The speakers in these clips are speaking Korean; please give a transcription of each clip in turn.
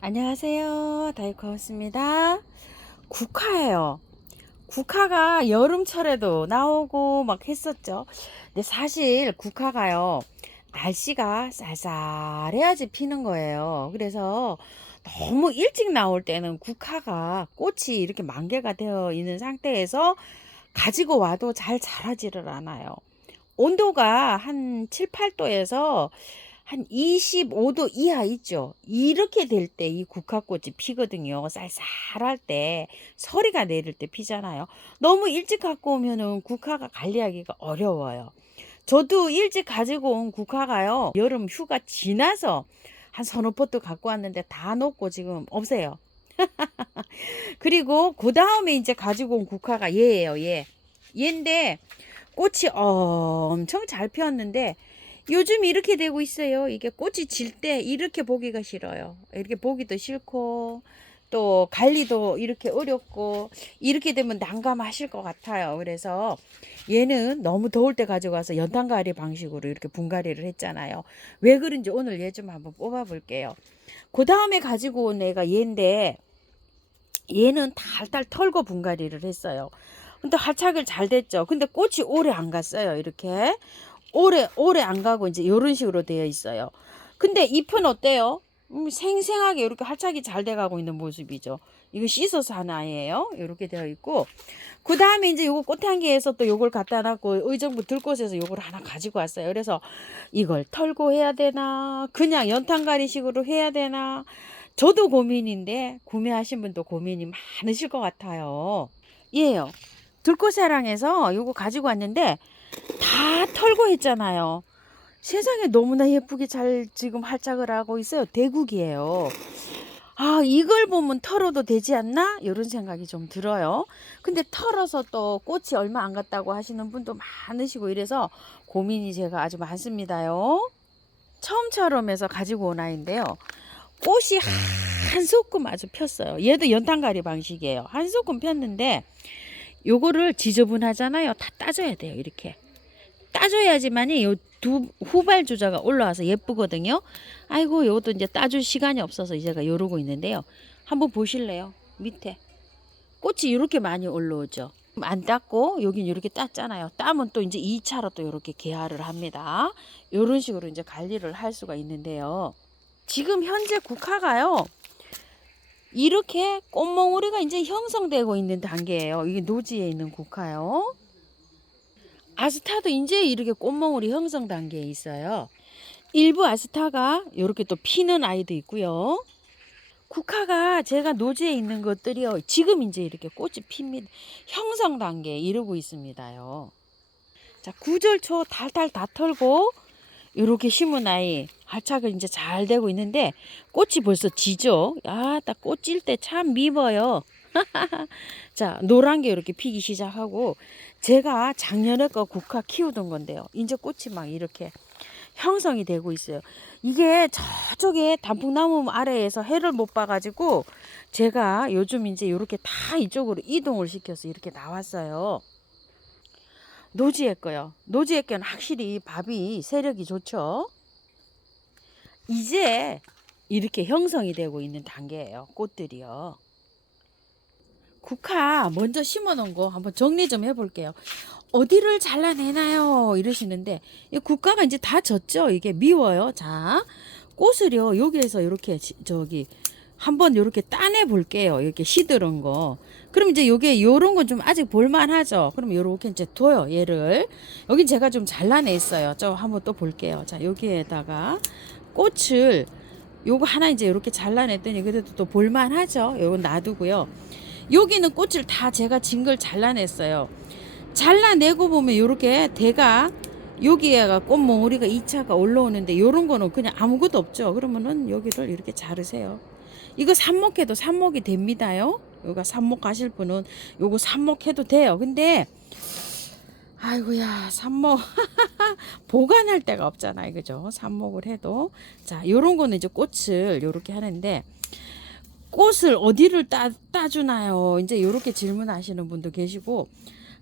안녕하세요. 다이코였습니다. 국화예요. 국화가 여름철에도 나오고 막 했었죠. 근데 사실 국화가요, 날씨가 쌀쌀해야지 피는 거예요. 그래서 너무 일찍 나올 때는 국화가 꽃이 이렇게 만개가 되어 있는 상태에서 가지고 와도 잘 자라지를 않아요. 온도가 한 7, 8도에서 한 25도 이하 있죠. 이렇게 될 때 이 국화꽃이 피거든요. 쌀쌀할 때, 서리가 내릴 때 피잖아요. 너무 일찍 갖고 오면은 국화가 관리하기가 어려워요. 저도 일찍 가지고 온 국화가요, 여름 휴가 지나서 한 서너 포트 갖고 왔는데 다 녹고 지금 없어요. 그리고 그 다음에 이제 가지고 온 국화가 얘예요, 얘. 얘인데 꽃이 엄청 잘 피었는데 요즘 이렇게 되고 있어요. 이게 꽃이 질 때 이렇게 보기가 싫어요. 이렇게 보기도 싫고 또 관리도 이렇게 어렵고 이렇게 되면 난감하실 것 같아요. 그래서 얘는 너무 더울 때 가져가서 연탄가리 방식으로 이렇게 분갈이를 했잖아요. 왜 그런지 오늘 얘 좀 한번 뽑아 볼게요. 그 다음에 가지고 온 애가 얘인데 얘는 달달 털고 분갈이를 했어요. 근데 활착을 잘 됐죠. 근데 꽃이 오래 안 갔어요. 이렇게 오래 안 가고 이제 이런 식으로 되어 있어요. 근데 잎은 어때요? 생생하게 이렇게 활착이 잘 돼가고 있는 모습이죠. 이거 씻어서 하나예요. 이렇게 되어 있고, 그 다음에 이제 요거 꽃향기에서 또 요걸 갖다 놨고 의정부 들꽃에서 요걸 하나 가지고 왔어요. 그래서 이걸 털고 해야 되나, 그냥 연탄가리식으로 해야 되나, 저도 고민인데 구매하신 분도 고민이 많으실 것 같아요. 예요. 들꽃사랑에서 요거 가지고 왔는데 다 털고 했잖아요. 세상에 너무나 예쁘게 잘 지금 활짝을 하고 있어요. 대국이에요. 아, 이걸 보면 털어도 되지 않나? 이런 생각이 좀 들어요. 근데 털어서 또 꽃이 얼마 안 갔다고 하시는 분도 많으시고 이래서 고민이 제가 아주 많습니다요. 처음처럼 해서 가지고 온 아이인데요. 꽃이 한 소끔 아주 폈어요. 얘도 연탄가리 방식이에요. 한 소끔 폈는데 요거를 지저분하잖아요. 다 따줘야 돼요. 이렇게. 따줘야지만이 요 두 후발 주자가 올라와서 예쁘거든요. 아이고 요것도 이제 따줄 시간이 없어서 제가 요러고 있는데요. 한번 보실래요? 밑에 꽃이 이렇게 많이 올라오죠. 안 땄고 여긴 이렇게 땄잖아요. 따면 또 이제 2차로 또 이렇게 개화를 합니다. 요런 식으로 이제 관리를 할 수가 있는데요. 지금 현재 국화가요, 이렇게 꽃몽우리가 이제 형성되고 있는 단계예요. 이게 노지에 있는 국화요. 아스타도 이제 이렇게 꽃몽울이 형성 단계에 있어요. 일부 아스타가 이렇게 또 피는 아이도 있고요. 국화가 제가 노지에 있는 것들이요, 지금 이제 이렇게 꽃이 핍니다. 형성 단계에 이르고 있습니다요. 자, 구절초 달달 다 털고 이렇게 심은 아이 활착을 이제 잘 되고 있는데 꽃이 벌써 지죠. 아, 딱 꽃 질 때 참 미워요. 자, 노란 게 이렇게 피기 시작하고, 제가 작년에 거 국화 키우던 건데요. 이제 꽃이 막 이렇게 형성이 되고 있어요. 이게 저쪽에 단풍나무 아래에서 해를 못 봐가지고 제가 요즘 이제 이렇게 다 이쪽으로 이동을 시켜서 이렇게 나왔어요. 노지에 거요. 노지에 거는 확실히 밥이 세력이 좋죠. 이제 이렇게 형성이 되고 있는 단계예요. 꽃들이요. 국화 먼저 심어 놓은 거 한번 정리 좀 해볼게요. 어디를 잘라내나요? 이러시는데 이 국화가 이제 다 졌죠. 이게 미워요. 자, 꽃을요 여기에서 이렇게 저기 한번 이렇게 따내 볼게요. 이렇게 시들은 거. 그럼 이제 요게 요런 건 좀 아직 볼만하죠. 그럼 요렇게 이제 둬요. 얘를 여긴 제가 좀 잘라냈어요. 저 한번 또 볼게요. 자, 여기에다가 꽃을 요거 하나 이제 이렇게 잘라냈더니 그래도 또 볼만하죠. 요건 놔두고요. 여기는 꽃을 다 제가 진 걸 잘라냈어요. 잘라내고 보면 요렇게 대가 여기에가 꽃몽우리가 2차가 올라오는데 요런 거는 그냥 아무것도 없죠. 그러면은 여기를 이렇게 자르세요. 이거 삽목해도 삽목이 됩니다요. 요거 삽목 가실 분은 요거 삽목해도 돼요. 근데 아이고야, 삽목 보관할 데가 없잖아요. 그죠? 삽목을 해도. 자, 요런 거는 이제 꽃을 요렇게 하는데 꽃을 어디를 따주나요? 이제 이렇게 질문하시는 분도 계시고,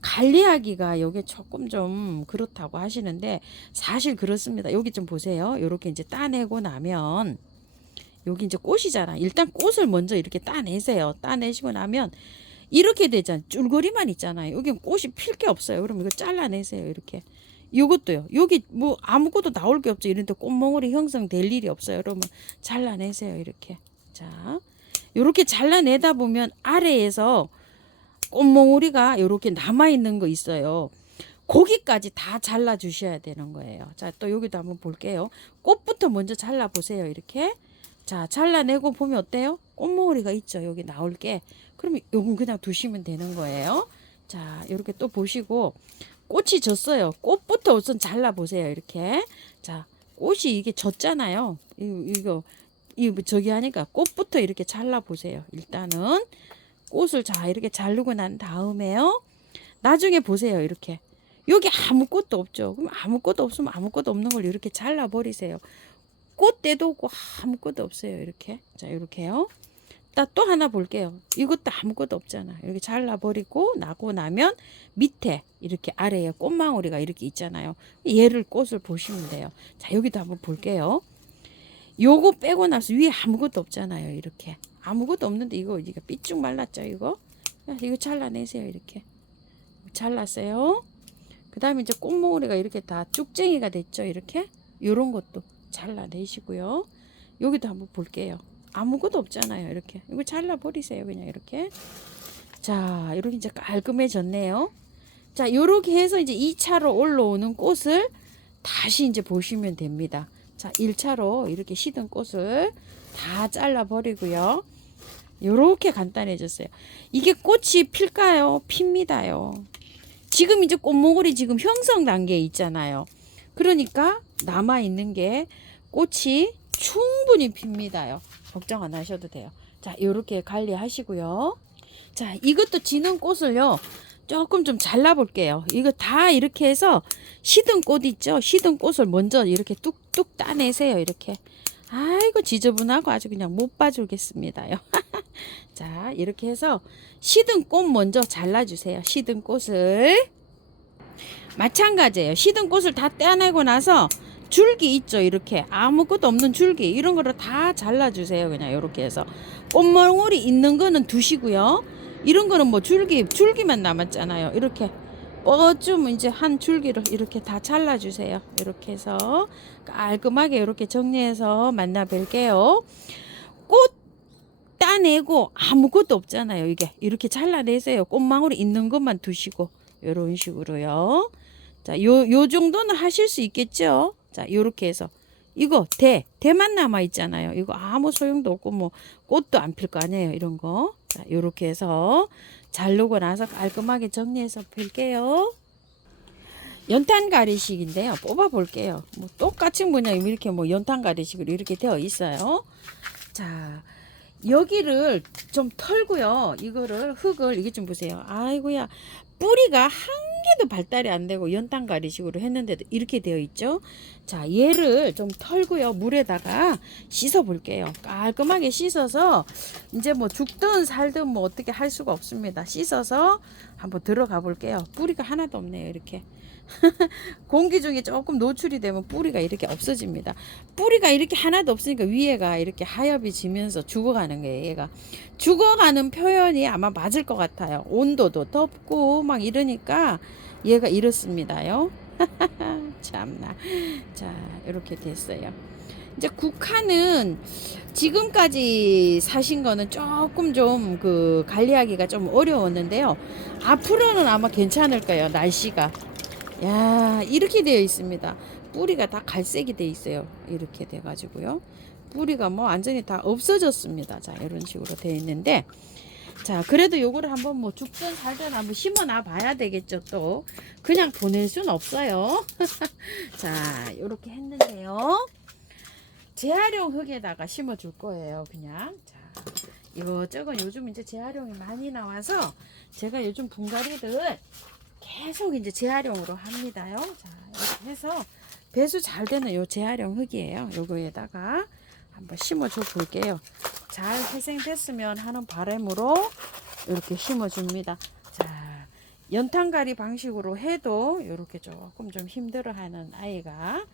관리하기가 여기 조금 좀 그렇다고 하시는데 사실 그렇습니다. 여기 좀 보세요. 이렇게 이제 따내고 나면 여기 이제 꽃이잖아. 일단 꽃을 먼저 이렇게 따내세요. 따내시고 나면 이렇게 되잖아요. 줄거리만 있잖아요. 여기 꽃이 필 게 없어요. 그럼 이거 잘라내세요. 이렇게. 이것도요. 여기 뭐 아무것도 나올 게 없죠. 이런데 꽃몽울이 형성될 일이 없어요. 그러면 잘라내세요. 이렇게. 자, 이렇게 잘라내다 보면 아래에서 꽃몽울이가 이렇게 남아있는 거 있어요. 거기까지 다 잘라 주셔야 되는 거예요. 자, 또 여기도 한번 볼게요. 꽃부터 먼저 잘라 보세요. 이렇게. 자, 잘라내고 보면 어때요? 꽃몽울이가 있죠. 여기 나올 게. 그러면 요건 그냥 두시면 되는 거예요. 자, 이렇게 또 보시고 꽃이 졌어요. 꽃부터 우선 잘라 보세요. 이렇게. 자, 꽃이 이게 졌잖아요. 이거 저기 하니까 꽃부터 이렇게 잘라 보세요. 일단은 꽃을 자 이렇게 자르고 난 다음에요. 나중에 보세요. 이렇게. 여기 아무것도 없죠. 그럼 아무것도 없으면 아무것도 없는 걸 이렇게 잘라 버리세요. 꽃대도 없고 아무것도 없어요. 이렇게. 자, 이렇게요. 또 하나 볼게요. 이것도 아무것도 없잖아. 이렇게 잘라버리고 나고 나면 밑에 이렇게 아래에 꽃망울이가 이렇게 있잖아요. 얘를 꽃을 보시면 돼요. 자, 여기도 한번 볼게요. 요거 빼고 나서 위에 아무것도 없잖아요. 이렇게. 아무것도 없는데 이거 삐쭉 말랐죠. 이거 잘라내세요. 이렇게. 잘랐어요. 그 다음에 이제 꽃몽울이가 이렇게 다 쭉쟁이가 됐죠. 이렇게. 요런 것도 잘라내시고요. 여기도 한번 볼게요. 아무것도 없잖아요. 이렇게. 이거 잘라버리세요. 그냥 이렇게. 자, 이렇게 이제 깔끔해졌네요. 자, 요렇게 해서 이제 2차로 올라오는 꽃을 다시 이제 보시면 됩니다. 자, 1차로 이렇게 시든 꽃을 다 잘라버리고요. 요렇게 간단해졌어요. 이게 꽃이 필까요? 핍니다요. 지금 이제 꽃몽울이 지금 형성 단계에 있잖아요. 그러니까 남아있는 게 꽃이 충분히 핍니다요. 걱정 안 하셔도 돼요. 자, 요렇게 관리하시고요. 자, 이것도 지는 꽃을요. 조금 좀 잘라 볼게요. 이거 다 이렇게 해서 시든 꽃 있죠? 시든 꽃을 먼저 이렇게 뚝뚝 따내세요. 이렇게. 아이고 지저분하고 아주 그냥 못 봐주겠습니다요. 자, 이렇게 해서 시든 꽃 먼저 잘라주세요. 시든 꽃을. 마찬가지예요. 시든 꽃을 다 떼어내고 나서 줄기 있죠. 이렇게 아무것도 없는 줄기 이런 거를 다 잘라주세요. 그냥 이렇게 해서 꽃몽울이 있는 거는 두시고요. 이런 거는 뭐 줄기만 남았잖아요. 이렇게 좀 이제 한 줄기를 이렇게 다 잘라주세요. 이렇게 해서 깔끔하게 이렇게 정리해서 만나 뵐게요. 꽃 따내고 아무것도 없잖아요. 이게 이렇게 잘라내세요. 꽃망울이 있는 것만 두시고 이런 식으로요. 자, 요 정도는 하실 수 있겠죠. 자, 요렇게 해서 이거 대만 남아 있잖아요. 이거 아무 소용도 없고 뭐 꽃도 안 필 거 아니에요. 이런 거. 자, 요렇게 해서 자르고 나서 깔끔하게 정리해서 펼게요. 연탄가리식인데요. 뽑아 볼게요. 뭐 똑같은 모양 이렇게 뭐 연탄가리식으로 이렇게 되어 있어요. 자, 여기를 좀 털고요. 이거를 흙을 이게 좀 보세요. 아이고야. 뿌리가 한 개도 발달이 안 되고 연탄가리식으로 했는데도 이렇게 되어 있죠. 자, 얘를 좀 털고요. 물에다가 씻어 볼게요. 깔끔하게 씻어서 이제 뭐 죽든 살든 뭐 어떻게 할 수가 없습니다. 씻어서 한번 들어가 볼게요. 뿌리가 하나도 없네요. 이렇게. 공기 중에 조금 노출이 되면 뿌리가 이렇게 없어집니다. 뿌리가 이렇게 하나도 없으니까 위에가 이렇게 하엽이 지면서 죽어가는 거예요. 얘가 죽어가는 표현이 아마 맞을 것 같아요. 온도도 덥고 막 이러니까 얘가 이렇습니다요. 참나. 자, 이렇게 됐어요. 이제 국화는 지금까지 사신 거는 조금 좀 그 관리하기가 좀 어려웠는데요. 앞으로는 아마 괜찮을 거예요. 날씨가. 야, 이렇게 되어 있습니다. 뿌리가 다 갈색이 되어 있어요. 이렇게 돼 가지고요. 뿌리가 뭐 완전히 다 없어졌습니다. 자, 이런 식으로 되어 있는데, 자, 그래도 요거를 한번 뭐 죽든 살든 한번 심어 놔 봐야 되겠죠. 또 그냥 보낼 수는 없어요. 자, 이렇게 했는데요. 재활용 흙에다가 심어 줄 거예요. 그냥. 자, 이거저거 요즘 이제 재활용이 많이 나와서 제가 요즘 분갈이들 계속 이제 재활용으로 합니다요. 자, 이렇게 해서 배수 잘 되는 요 재활용 흙이에요. 요거에다가 한번 심어 줘 볼게요. 잘 회생됐으면 하는 바람으로 이렇게 심어 줍니다. 자, 연탄가리 방식으로 해도 이렇게 조금 좀 힘들어 하는 아이가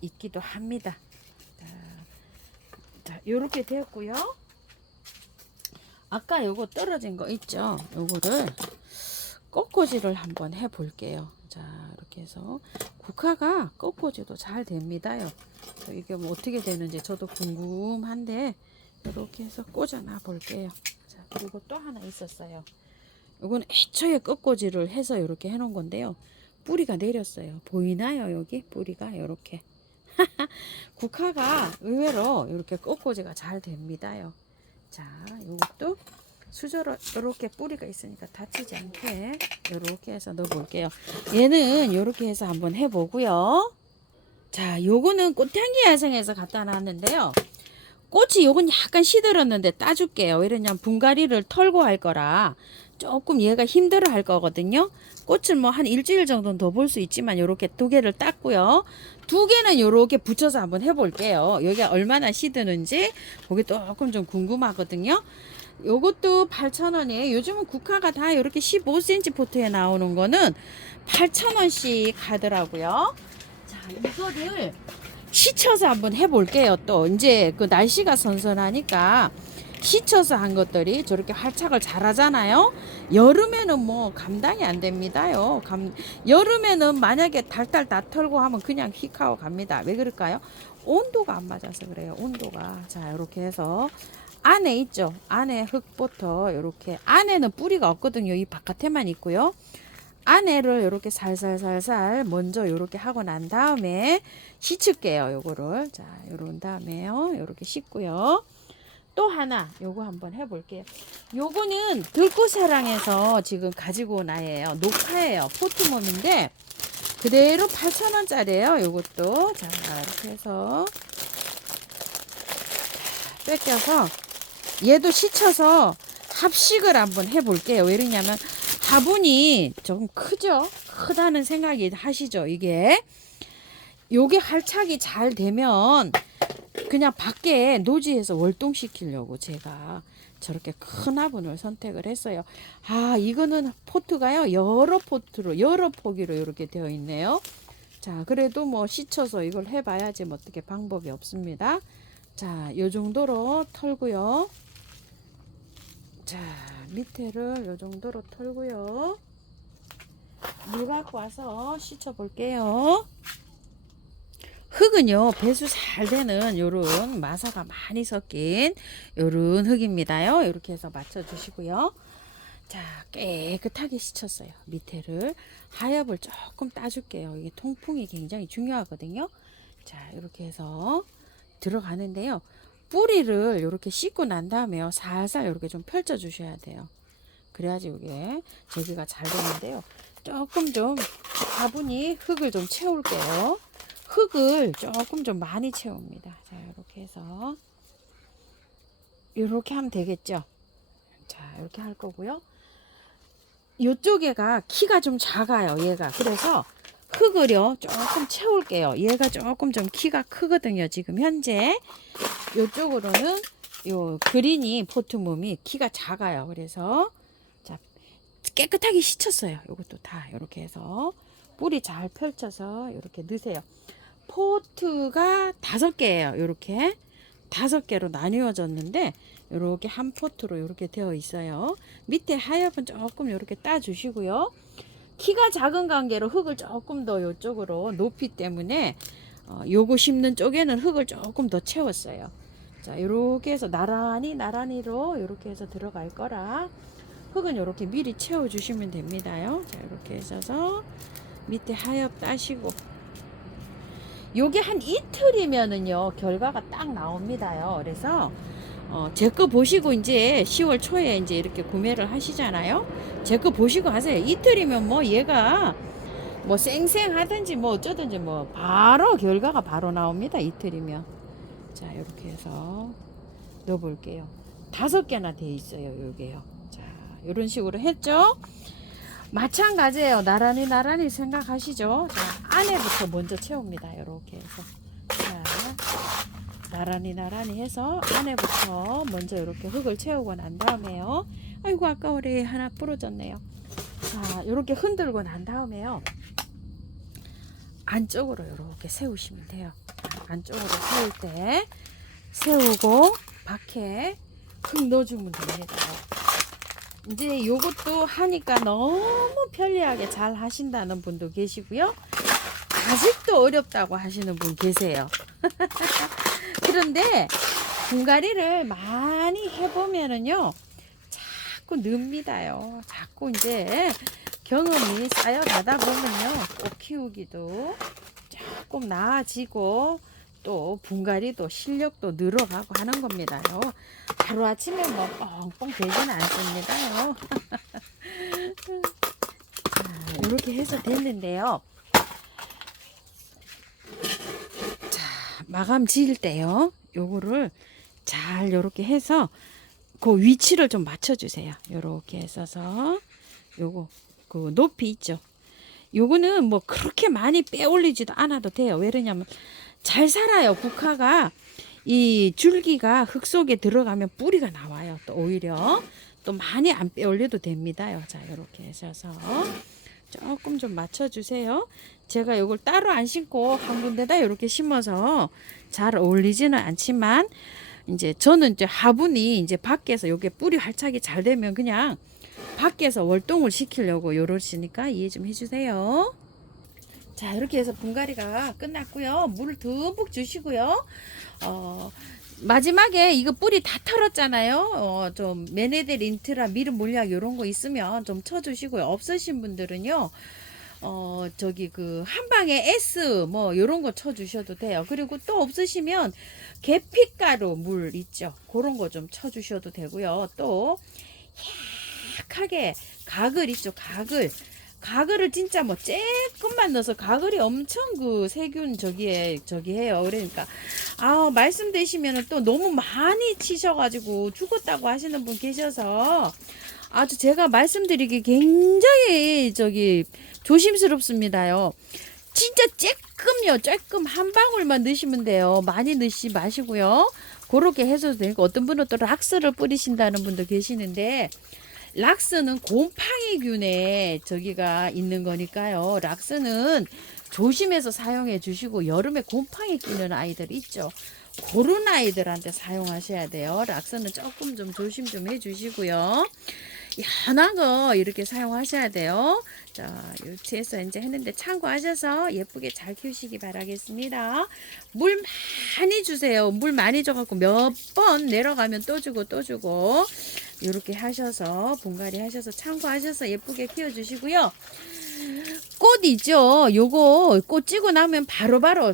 있기도 합니다. 자, 자, 요렇게 됐고요. 아까 요거 떨어진 거 있죠? 요거를 꺾어지를 한번 해 볼게요. 자, 이렇게 해서 국화가 꺾어지도 잘 됩니다요. 이게 뭐 어떻게 되는지 저도 궁금한데 이렇게 해서 꽂아놔 볼게요. 자, 그리고 또 하나 있었어요. 요건 애초에 꺾어지를 해서 이렇게 해 놓은 건데요. 뿌리가 내렸어요. 보이나요? 여기 뿌리가 이렇게. 국화가 의외로 이렇게 꺾어지가 잘 됩니다요. 자, 요것도 수저로 이렇게 뿌리가 있으니까 다치지 않게 이렇게 해서 넣어 볼게요. 얘는 이렇게 해서 한번 해 보고요. 자, 요거는 꽃향기 야생에서 갖다 놨는데요. 꽃이 요건 약간 시들었는데 따줄게요. 왜 이러냐면 분갈이를 털고 할 거라 조금 얘가 힘들어 할 거거든요. 꽃을 뭐 한 일주일 정도는 더 볼 수 있지만 요렇게 두 개를 땄고요. 두 개는 요렇게 붙여서 한번 해볼게요. 여기가 얼마나 시드는지 그게 조금 좀 궁금하거든요. 요것도 8,000원이에요. 요즘은 국화가 다 이렇게 15cm 포트에 나오는 거는 8,000원씩 하더라고요. 자, 이거를 시쳐서 한번 해볼게요. 또 이제 그 날씨가 선선하니까 시쳐서 한 것들이 저렇게 활착을 잘 하잖아요. 여름에는 뭐 감당이 안 됩니다요. 여름에는 만약에 달달 다 털고 하면 그냥 휙 하고 갑니다. 왜 그럴까요? 온도가 안 맞아서 그래요. 온도가. 자, 이렇게 해서 안에 있죠. 안에 흙부터 이렇게 안에는 뿌리가 없거든요. 이 바깥에만 있고요. 안에를 이렇게 살살살살 먼저 이렇게 하고 난 다음에 씻을게요. 요거를. 자, 요런 다음에요. 이렇게 씻고요. 또 하나 요거 한번 해볼게요. 요거는 들꽃사랑에서 지금 가지고 온 아이예요. 녹화예요. 포트몸인데 그대로 8,000원짜리예요. 요것도. 자, 이렇게 해서 뺏겨서 얘도 씻혀서 합식을 한번 해볼게요. 왜 이러냐면 화분이 조금 크죠? 크다는 생각이 하시죠? 요게 활착이 잘 되면 그냥 밖에 노지에서 월동시키려고 제가 저렇게 큰 화분을 선택을 했어요. 아, 이거는 포트가요. 여러 포트로, 여러 포기로 이렇게 되어 있네요. 자, 그래도 뭐 씻혀서 이걸 해봐야지 뭐 어떻게 방법이 없습니다. 자, 요 정도로 털고요. 자, 밑에를 요 정도로 털고요. 물 갖고 와서 씻어 볼게요. 흙은요, 배수 잘 되는 요런 마사가 많이 섞인 요런 흙입니다요. 이렇게 해서 맞춰 주시고요. 자, 깨끗하게 씻었어요. 밑에를 하엽을 조금 따줄게요. 이게 통풍이 굉장히 중요하거든요. 자, 이렇게 해서 들어가는데요. 뿌리를 이렇게 씻고 난 다음에요. 살살 이렇게 좀 펼쳐 주셔야 돼요. 그래야지 이게 제기가 잘 되는데요. 조금 좀 화분이 흙을 좀 채울게요. 흙을 조금 좀 많이 채웁니다. 자, 이렇게 해서 이렇게 하면 되겠죠. 자, 이렇게 할 거고요. 이쪽에가 키가 좀 작아요. 얘가. 그래서 흙을요 조금 채울게요. 얘가 조금 좀 키가 크거든요. 지금 현재 이쪽으로는 요 그린이 포트몸이 키가 작아요. 그래서 자, 깨끗하게 씻었어요. 이것도 다 이렇게 해서 뿌리 잘 펼쳐서 이렇게 넣으세요. 포트가 5개예요. 이렇게 5개로 나뉘어졌는데 이렇게 한 포트로 이렇게 되어 있어요. 밑에 하엽은 조금 이렇게 따 주시고요. 키가 작은 관계로 흙을 조금 더 이쪽으로 높이 때문에 요거 심는 쪽에는 흙을 조금 더 채웠어요. 자, 이렇게 해서 나란히로 이렇게 해서 들어갈 거라 흙은 이렇게 미리 채워 주시면 됩니다요. 자, 이렇게 하셔서 밑에 하엽 따시고 요게 한 이틀이면은요 결과가 딱 나옵니다요. 그래서 제 거 보시고 이제 10월 초에 이제 이렇게 구매를 하시잖아요. 제 거 보시고 하세요. 이틀이면 뭐 얘가 뭐 쌩쌩하든지 뭐 어쩌든지 뭐 바로 결과가 바로 나옵니다. 이틀이면. 자, 이렇게 해서 넣어 볼게요. 5개나 돼 있어요. 요게요. 자, 이런 식으로 했죠. 마찬가지예요. 나란히 생각하시죠. 자, 안에부터 먼저 채웁니다. 이렇게 해서. 자, 나란히 해서 안에부터 먼저 이렇게 흙을 채우고 난 다음에요. 아이고, 아까워리 하나 부러졌네요. 자, 이렇게 흔들고 난 다음에요. 안쪽으로 이렇게 세우시면 돼요. 안쪽으로 세울 때 세우고 밖에 흙 넣어주면 됩니다. 이제 요것도 하니까 너무 편리하게 잘 하신다는 분도 계시고요. 아직도 어렵다고 하시는 분 계세요. 그런데 분갈이를 많이 해보면은요, 자꾸 늡니다요. 자꾸 이제 경험이 쌓여가다 보면요, 꽃 키우기도 조금 나아지고 또 분갈이도 실력도 늘어가고 하는 겁니다요. 하루아침에 뭐 뻥뻥 되지는 않습니다요. 자, 이렇게 해서 됐는데요. 자, 마감 지을 때요. 요거를 잘 요렇게 해서 그 위치를 좀 맞춰주세요. 요렇게 해서서 요거 그 높이 있죠. 요거는 뭐 그렇게 많이 빼 올리지도 않아도 돼요. 왜냐면 잘 살아요. 국화가 이 줄기가 흙 속에 들어가면 뿌리가 나와요. 또 오히려 또 많이 안 빼 올려도 됩니다요. 자, 요렇게 해서 조금 좀 맞춰주세요. 제가 요걸 따로 안 심고 한 군데다 이렇게 심어서 잘 어울리지는 않지만 이제 저는 이제 화분이 이제 밖에서 요게 뿌리 활착이 잘 되면 그냥 밖에서 월동을 시키려고 요러시니까 이해 좀 해주세요. 자, 이렇게 해서 분갈이가 끝났고요. 물을 듬뿍 주시고요. 마지막에 이거 뿌리 다 털었잖아요. 좀 메네델 인트라 미름 물약 요런 거 있으면 좀 쳐주시고요. 없으신 분들은요. 저기 그 한방에 S 뭐 요런 거 쳐주셔도 돼요. 그리고 또 없으시면 계피가루 물 있죠. 그런 거 좀 쳐주셔도 되고요. 또 약하게 가글 있죠. 가글을 진짜 뭐 조금만 넣어서 가글이 엄청 그 세균 저기 해요. 그러니까 말씀되시면은 또 너무 많이 치셔가지고 죽었다고 하시는 분 계셔서 아주 제가 말씀드리기 굉장히 저기 조심스럽습니다요. 진짜 조금 한 방울만 넣으시면 돼요. 많이 넣지 마시고요. 그렇게 해서도 되고 어떤 분은 또 락스를 뿌리신다는 분도 계시는데 락스는 곰팡이균에 저기가 있는 거니까요. 락스는 조심해서 사용해 주시고 여름에 곰팡이 끼는 아이들 있죠. 그런 아이들한테 사용하셔야 돼요. 락스는 조금 좀 조심 좀 해주시고요. 연한 거 이렇게 사용하셔야 돼요. 자, 이렇게 해서 이제 했는데 참고하셔서 예쁘게 잘 키우시기 바라겠습니다. 물 많이 주세요. 물 많이 줘갖고 몇 번 내려가면 또 주고 또 주고 이렇게 하셔서 분갈이 하셔서 참고하셔서 예쁘게 키워주시고요. 꽃이죠. 요거 꽃 찌고 나면 바로바로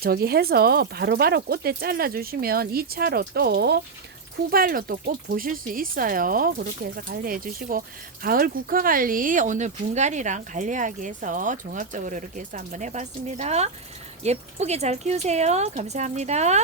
저기 해서 바로바로 꽃대 잘라주시면 2차로 또 후발로 또 꽃 보실 수 있어요. 그렇게 해서 관리해 주시고 가을 국화 관리 오늘 분갈이랑 관리하기 위해서 종합적으로 이렇게 해서 한번 해봤습니다. 예쁘게 잘 키우세요. 감사합니다.